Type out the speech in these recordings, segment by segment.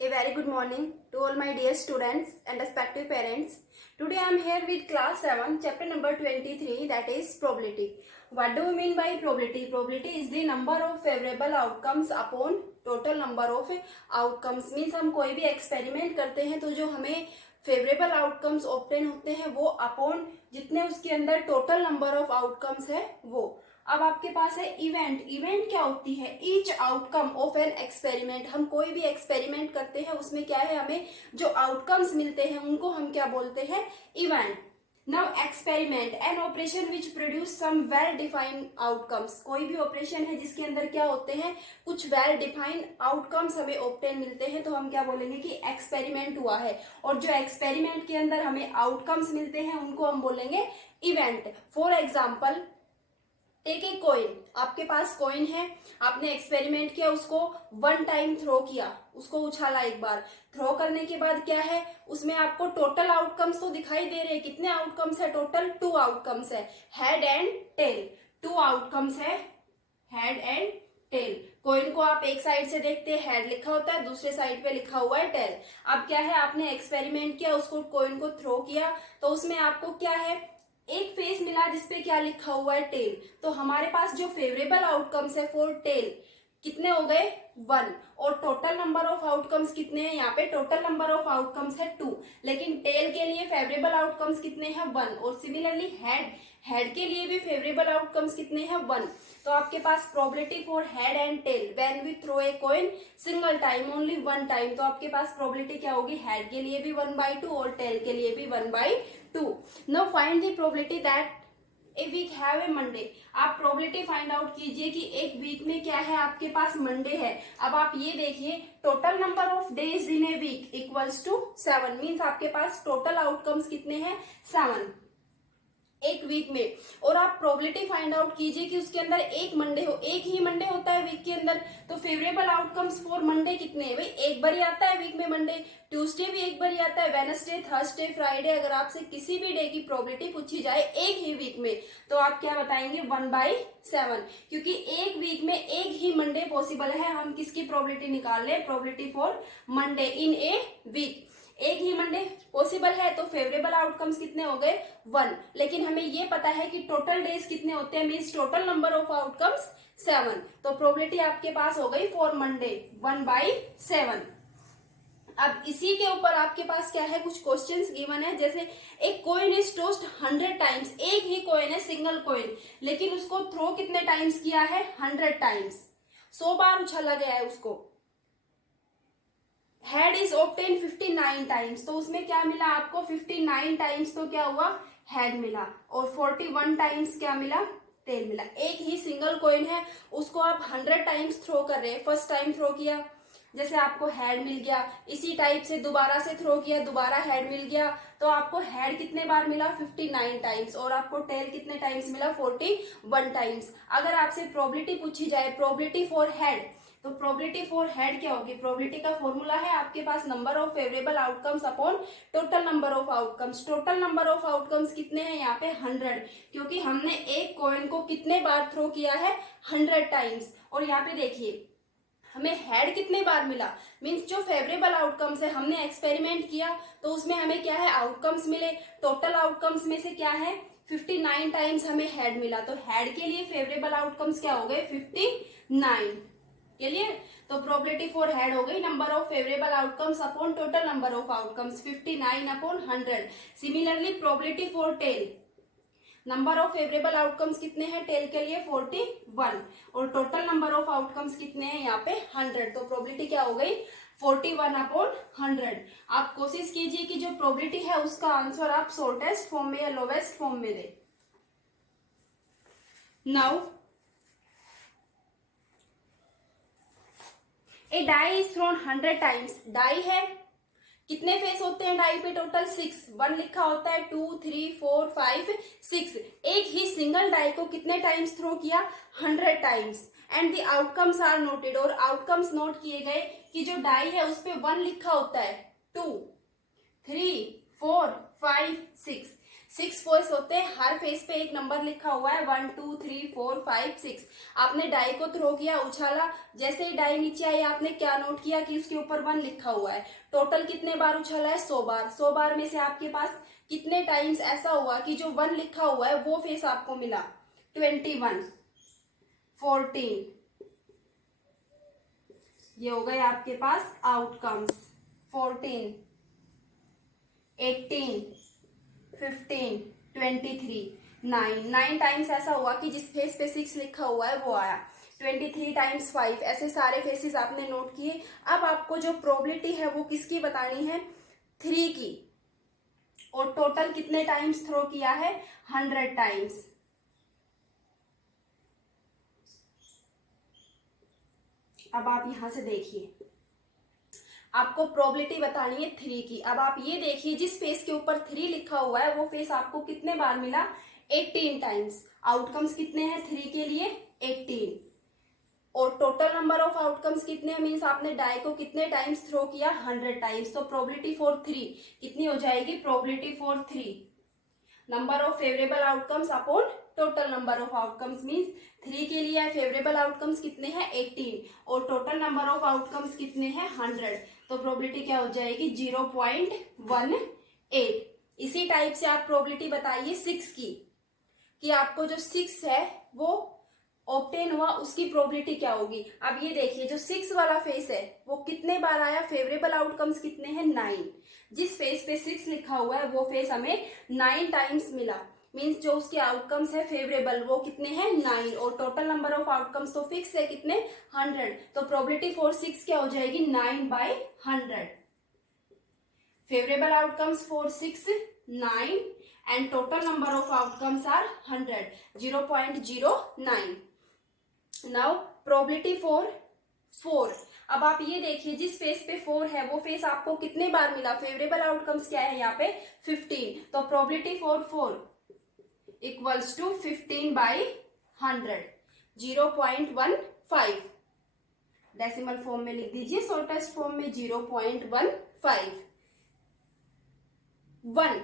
A very good morning to all my dear students and respective parents. Today I am here with class 7 chapter number 23, that is probability. What do we mean by probability? Probability is the number of favorable outcomes upon total number of outcomes. Means हम कोई भी experiment करते हैं तो जो हमें favourable outcomes obtain होते हैं वो अपॉन जितने उसके अंदर टोटल नंबर ऑफ आउटकम्स है वो. अब आपके पास है इवेंट. इवेंट क्या होती है? Each outcome of an experiment. हम कोई भी एक्सपेरिमेंट करते हैं उसमें क्या है, हमें जो आउटकम्स मिलते हैं उनको हम क्या बोलते हैं? Event. Now experiment an operation which produce some well defined outcomes. कोई भी ऑपरेशन है जिसके अंदर क्या होते हैं, कुछ वेल डिफाइंड आउटकम्स हमें ऑब्टेन मिलते हैं तो हम क्या बोलेंगे कि एक्सपेरिमेंट हुआ है. और जो एक्सपेरिमेंट के अंदर हमें आउटकम्स मिलते हैं उनको हम बोलेंगे event. For example take a coin. आपके पास कॉइन है, आपने एक्सपेरिमेंट किया, उसको वन टाइम थ्रो किया, उसको उछाला एक बार. थ्रो करने के बाद क्या है, उसमें आपको टोटल आउटकम्स तो दिखाई दे रहे हैं. कितने आउटकम्स है टोटल? 2 आउटकम्स है, हेड एंड टेल. 2 आउटकम्स है, हेड एंड टेल. कॉइन को आप एक साइड से देखते हैं, हेड लिखा होता है, दूसरे साइड पे लिखा हुआ है टेल. अब क्या है, आपने एक्सपेरिमेंट किया, उसको कॉइन को थ्रो किया तो उसमें आपको क्या है, एक फेस मिला जिसपे क्या लिखा हुआ है टेल. तो हमारे पास जो फेवरेबल आउटकम्स है फॉर टेल कितने हो गए? 1. और टोटल नंबर ऑफ आउटकम्स कितने हैं? यहाँ पे टोटल नंबर ऑफ आउटकम्स है 2, लेकिन टेल के लिए फेवरेबल आउटकम्स कितने हैं? 1. और सिमिलरली हेड के लिए भी फेवरेबल आउटकम्स कितने हैं? 1. तो आपके पास probability for head and tail when we throw a coin single time only 1 time. तो आपके पास प्रोबेबिलिटी क्या होगी? हेड के लिए भी 1/2 और टेल के लिए भी 1/2. Now find the probability that a week have a Monday. आप प्रोबेबिलिटी फाइंड आउट कीजिए कि एक वीक में क्या है, आपके पास मंडे है. अब आप ये देखिए, total number of days in a week equals to 7. Means आपके पास टोटल आउटकम्स कितने हैं? 7 एक वीक में. और आप प्रोबेबिलिटी फाइंड आउट कीजिए कि उसके अंदर एक मंडे हो. एक ही मंडे होता है वीक के अंदर, तो फेवरेबल आउटकम्स फॉर मंडे कितने हैं? भाई एक बार ही आता है वीक में मंडे, ट्यूसडे भी एक बार ही आता है, वेडनेसडे, थर्सडे, फ्राइडे. अगर आपसे किसी भी डे की प्रोबेबिलिटी पूछी जाए एक ही वीक में तो आप क्या बताएंगे? 1/7. क्योंकि एक वीक में एक ही मंडे पॉसिबल है. हम किसकी प्रोबेबिलिटी निकाल रहे हैं? Probability for Monday in a week. एक ही मंडे पॉसिबल है तो फेवरेबल आउटकम्स कितने हो गए? 1. लेकिन हमें ये पता है कि टोटल डेज कितने होते हैं, means total number of outcomes 7. तो प्रोबेबिलिटी आपके पास हो गई फॉर मंडे 1/7. अब इसी के ऊपर आपके पास क्या है, कुछ क्वेश्चंस गिवन है. जैसे एक कॉइन इज टॉस्ड 100 टाइम्स. एक ही कॉइन है, सिंगल कॉइन, लेकिन उसको थ्रो कितने टाइम्स किया है? 100 टाइम्स. 100 बार उछाला गया है उसको. Head is obtain 59 times. तो उसमें क्या मिला आपको? 59 टाइम्स. तो क्या हुआ? हेड मिला. और 41 टाइम्स क्या मिला? टेल मिला. एक ही सिंगल कॉइन है, उसको आप 100 टाइम्स थ्रो कर रहे हैं. फर्स्ट टाइम थ्रो किया, जैसे आपको हेड मिल गया. इसी टाइप से दोबारा से थ्रो किया, दोबारा हेड मिल गया. तो आपको हेड कितने बार मिला? 59 टाइम्स. और आपको टेल कितने टाइम्स मिला? 41 टाइम्स. अगर आपसे प्रोबेबिलिटी पूछी जाए, प्रोबेबिलिटी फॉर हेड, तो प्रोबेबिलिटी फॉर हेड क्या होगी? प्रोबेबिलिटी का फॉर्मूला है आपके पास number of favourable outcomes upon total number of outcomes. Total number of outcomes कितने हैं यहाँ पे? 100. क्योंकि हमने एक कॉइन को कितने बार थ्रो किया है? 100 टाइम्स. और यहाँ पे देखिए हमें हेड कितने बार मिला, मीन्स जो फेवरेबल आउटकम्स है, हमने एक्सपेरिमेंट किया तो उसमें हमें क्या है? आउटकम्स मिले. टोटल आउटकम्स में से क्या है? 59 टाइम्स हमें हेड मिला. तो हेड के लिए फेवरेबल आउटकम्स क्या हो गए? 59. क्लियर? तो प्रोबेबिलिटी फॉर हेड हो गई number of favourable outcomes upon total number of outcomes 59/100. Similarly probability for tail, number of favourable outcomes कितने हैं टेल के लिए? 41. और टोटल नंबर ऑफ आउटकम्स कितने हैं यहाँ पे? 100. तो प्रोबेबिलिटी क्या हो गई? 41/100. आप कोशिश कीजिए कि जो प्रोबेबिलिटी है उसका आंसर आप शॉर्टेस्ट फॉर्म में या लोवेस्ट फॉर्म में दे. Now a die is thrown 100 times. Die है, कितने फेस होते हैं डाई पे? टोटल 6. 1 लिखा होता है, 2, 3, 4, 5, 6. एक ही सिंगल डाई को कितने टाइम्स थ्रो किया? 100 times. And the outcomes are noted. और आउटकम्स नोट किए गए कि जो डाई है उस पे 1 लिखा होता है, 2, 3, 4, 5, 6. 6 फेस होते हैं, हर फेस पे एक नंबर लिखा हुआ है 1 2 3 4 5 6। आपने डाई को थ्रो किया, उछाला, जैसे ही डाई नीचे आई आपने क्या नोट किया कि उसके ऊपर 1 लिखा हुआ है। टोटल कितने बार उछाला है? 100 बार। 100 बार में से आपके पास कितने टाइम्स ऐसा हुआ कि जो 1 लिखा हुआ है वो फेस आपको मिला? 21, 14, ये हो गए आपके पास आउटकम्स। 14, 18, 15, 23, 9 टाइम्स ऐसा हुआ कि जिस फेस पे 6 लिखा हुआ है वो आया। 23 टाइम्स 5, ऐसे सारे फेसेस आपने नोट किए। अब आपको जो प्रोबेबिलिटी है वो किसकी बतानी है? 3 की। और टोटल कितने टाइम्स थ्रो किया है? 100 टाइम्स। अब आप यहां से देखिए, आपको प्रोबेबिलिटी बतानी है 3 की। अब आप ये देखिए, जिस फेस के ऊपर 3 लिखा हुआ है वो फेस आपको कितने बार मिला? 18 टाइम्स। आउटकम्स कितने हैं 3 के लिए? 18। और टोटल नंबर ऑफ आउटकम्स कितने? मींस आपने डाई को कितने टाइम्स थ्रो किया? 100 टाइम्स। तो प्रोबेबिलिटी फॉर 3 कितनी हो जाएगी? Probability for 3 number of favourable outcomes upon total number of outcomes. Means 3 के लिए फेवरेबल आउटकम्स कितने हैं? 18 और टोटल नंबर ऑफ आउटकम्स कितने हैं? 100। तो प्रोबेबिलिटी क्या हो जाएगी? 0.18। इसी टाइप से आप प्रोबेबिलिटी बताइए 6 की, कि आपको जो 6 है वो ऑब्टेन हुआ, उसकी प्रोबेबिलिटी क्या होगी? अब ये देखिए, जो 6 वाला फेस है वो कितने बार आया? फेवरेबल आउटकम्स कितने हैं? 9। जिस फेस पे 6 लिखा हुआ है वो फेस हमें 9 टाइम्स मिला। मींस जो उसके आउटकम्स है फेवरेबल वो कितने हैं? 9। और टोटल नंबर ऑफ आउटकम्स तो फिक्स है, कितने? 100। तो प्रोबेबिलिटी फॉर 6 क्या हो जाएगी? 9/100। Favourable outcomes for 6 9 and total number of outcomes are 100, 0.09। Now probability for 4। अब आप ये देखिए, जिस फेस पे 4 है वो फेस आपको कितने बार मिला? फेवरेबल आउटकम्स क्या है यहाँ पे? 15। तो probability for 4 equals to 15/100, 0.15। Decimal form में लिख दीजिए, शॉर्टेस्ट फॉर्म में 0.15। 1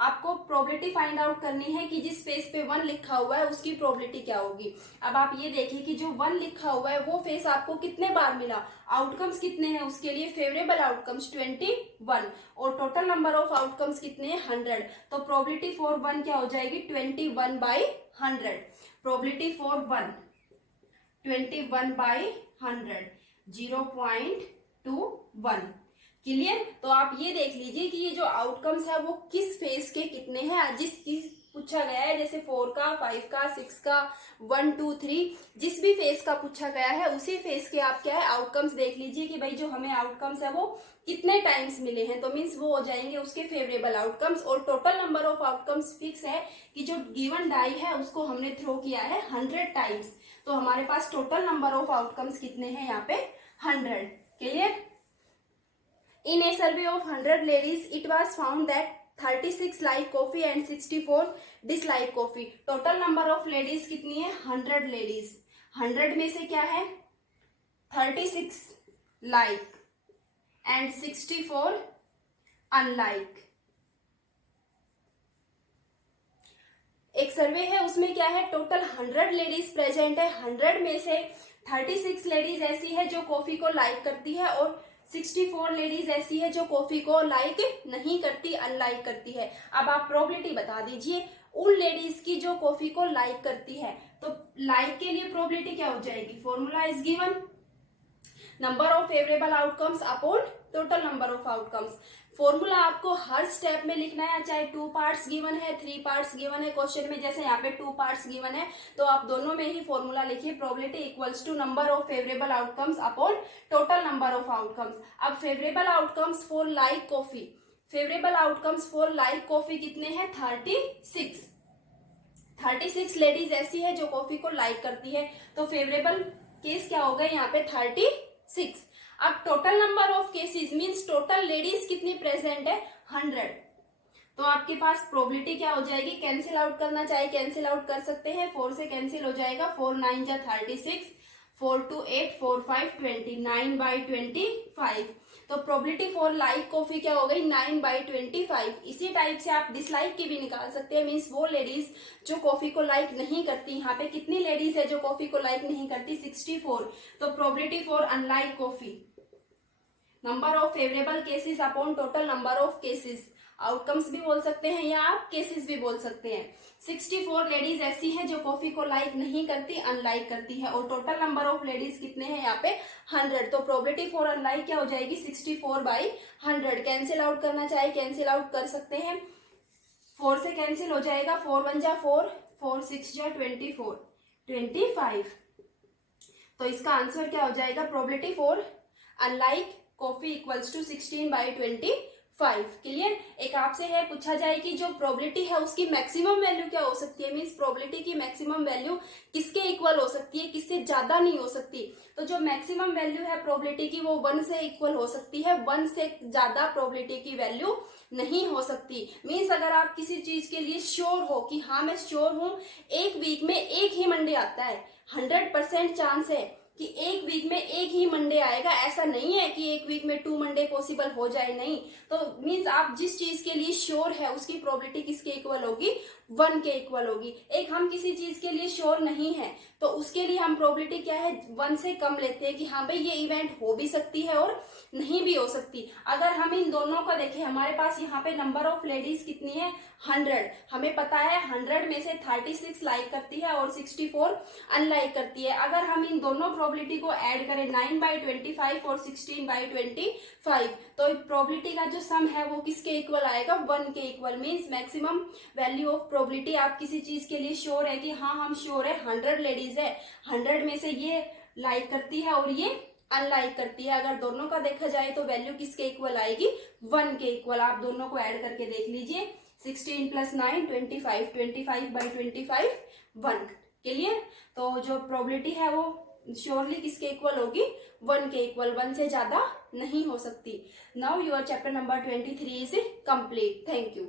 आपको प्रोबेबिलिटी फाइंड आउट करनी है कि जिस फेस पे 1 लिखा हुआ है उसकी प्रोबेबिलिटी क्या होगी। अब आप ये देखिए कि जो 1 लिखा हुआ है वो फेस आपको कितने बार मिला? आउटकम्स कितने हैं उसके लिए? फेवरेबल आउटकम्स 21 और टोटल नंबर ऑफ आउटकम्स कितने हैं? 100। तो प्रोबेबिलिटी फॉर 1 क्या हो जाएगी? 21/100। Probability for 1 21/100, 0.21। क्लियर? तो आप ये देख लीजिए कि ये जो आउटकम्स है वो किस फेस के कितने हैं। जिस पूछा गया है, जैसे 4 का, 5 का, 6 का, 1 2 3, जिस भी फेस का पूछा गया है उसी फेस के आप क्या है आउटकम्स देख लीजिए कि भाई जो हमें आउटकम्स है वो कितने टाइम्स मिले हैं। तो मीन्स वो हो जाएंगे उसके फेवरेबल आउटकम्स। और total number of outcomes fix है कि जो गिवन डाई है उसको हमने थ्रो किया है 100 टाइम्स। तो हमारे पास टोटल नंबर ऑफ आउटकम्स कितने हैं यहाँ पे? 100। Clear? In a survey of 100 ladies, it was found that 36 like coffee and 64 dislike coffee. Total number of ladies कितनी है? 100 ladies. 100 में से क्या है? 36 like and 64 unlike. एक सर्वे है उसमें क्या है? टोटल 100 लेडीज प्रेजेंट है। 100 में से 36 लेडीज ऐसी है जो कॉफी को लाइक करती है और 64 लेडीज ऐसी है जो कॉफी को लाइक नहीं करती, अनलाइक करती है। अब आप प्रोबेबिलिटी बता दीजिए उन लेडीज की जो कॉफी को लाइक करती है। तो लाइक के लिए प्रोबेबिलिटी क्या हो जाएगी? Formula is given, number of favourable outcomes upon total number of outcomes. Formula आपको हर स्टेप में लिखना है, चाहे 2 पार्ट्स गिवन है, 3 पार्ट्स गिवन है क्वेश्चन में, जैसे यहाँ पे 2 पार्ट्स गिवन है तो आप दोनों में ही फॉर्मूला लिखिए, probability equals to number of favourable outcomes upon total number of outcomes. अब favourable outcomes for like coffee, favourable outcomes for like coffee कितने हैं? 36 लेडीज ऐसी है जो कॉफी को लाइक करती है। तो फेवरेबल केस क्या होगा यहाँ पे? 36। अब total number of cases means total ladies कितनी प्रेजेंट है? 100। तो आपके पास प्रोबेबिलिटी क्या हो जाएगी? कैंसिल आउट करना चाहे कैंसिल आउट कर सकते हैं, 4 से कैंसिल हो जाएगा, 4 9 जा 36, 4 2 8 4 5 20, 9/25। तो प्रोबेबिलिटी फॉर लाइक कॉफी क्या हो गई, 9/25। इसी टाइप से आप डिसलाइक की भी निकाल सकते हैं, मीन्स वो लेडीज जो कॉफी को लाइक नहीं करती। यहाँ पे कितनी लेडीज है जो कॉफी को लाइक नहीं करती, 64। तो probability for unlike coffee, number of favourable cases upon total number of cases, outcomes भी बोल सकते हैं या आप केसेस भी बोल सकते हैं। 64 लेडीज ऐसी हैं जो कॉफी को लाइक नहीं करती, अनलाइक करती है, और टोटल नंबर ऑफ लेडीज कितने हैं यहाँ पे, 100। तो प्रोबेबिलिटी फॉर अनलाइक क्या हो जाएगी, 64/100। कैंसिल आउट करना चाहे कैंसिल आउट कर सकते हैं, 4 से कैंसिल हो जाएगा, 4 1 जा 4, 4 6 जा 24, 25। तो इसका आंसर क्या हो जाएगा, probability for unlike coffee equals to 16/25। Clear. एक आपसे है पूछा जाए कि जो प्रोबेबिलिटी है उसकी मैक्सिमम वैल्यू क्या हो सकती है, मीन्स प्रोबेबिलिटी की मैक्सिमम वैल्यू किसके इक्वल हो सकती है, किससे ज्यादा नहीं हो सकती। तो जो मैक्सिमम वैल्यू है प्रोबेबिलिटी की वो 1 से इक्वल हो सकती है, 1 से ज्यादा प्रोबेबिलिटी की वैल्यू नहीं हो सकती। मीन्स अगर आप किसी चीज के लिए श्योर हो कि हाँ मैं श्योर हूं, एक वीक में एक ही मंडे आता है, 100% चांस है कि एक वीक में एक ही मंडे आएगा, ऐसा नहीं है कि एक वीक में 2 मंडे पॉसिबल हो जाए, नहीं। तो मीन्स आप जिस चीज के लिए श्योर है उसकी प्रोबेबिलिटी किसके इक्वल होगी, 1 के इक्वल होगी। एक हम किसी चीज के लिए श्योर नहीं है तो उसके लिए हम प्रोबेबिलिटी क्या है, 1 से कम लेते हैं कि हाँ भाई ये इवेंट हो भी सकती है और नहीं भी हो सकती। अगर हम इन दोनों को देखें, हमारे पास यहाँ पे नंबर ऑफ लेडीज कितनी है, 100। हमें पता है 100 में से 36 लाइक करती है और 64 अनलाइक करती है। अगर हम इन दोनों प्रोबेबिलिटी को ऐड करें, 9/25 और 16/25, तो प्रोबेबिलिटी का जो सम है वो किसके इक्वल आएगा, 1 के equal. Means maximum value of probability, आप किसी चीज के लिए श्योर है कि हाँ हम श्योर है 100 लेडीज है, 100 में से ये लाइक करती है और ये अनलाइक करती है। अगर दोनों का देखा जाए तो वैल्यू किसके इक्वल आएगी, 1 के इक्वल। आप दोनों को ऐड करके देख लीजिए, 16 + 9 25, 25/25 1। क्लियर। तो जो प्रोबेबिलिटी है वो श्योरली किसके इक्वल होगी, 1 के इक्वल, 1 से ज्यादा नहीं हो सकती। Now your chapter number 23 is complete. Thank you.